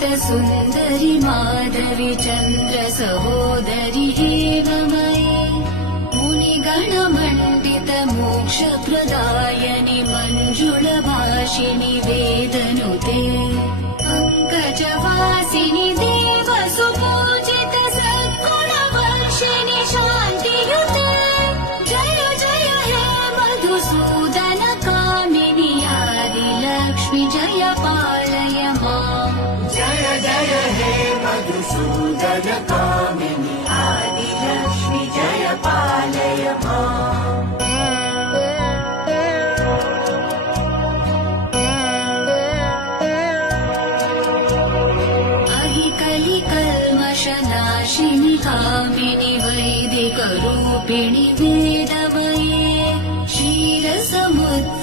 सुन्दरि माधवी चन्द्र सहोदरि हेममयी मुनिगणमण्डित मोक्षप्रदायनि मञ्जुळभाषिणि वेदनुते पङ्कजवासिनि देवसुपूजित सद्गुणवर्षिणि शान्तियुते जय जय हे मधुसूदन कामिनि आदिलक्ष्मि जय पालय माम् जय जय हे मधुसूदन कामिनि आदिलक्ष्मि जय पालय माम् कलिकल्मषनाशिनि कामिनि वैदिकरूपिणि वेदमये क्षीरसमुद्र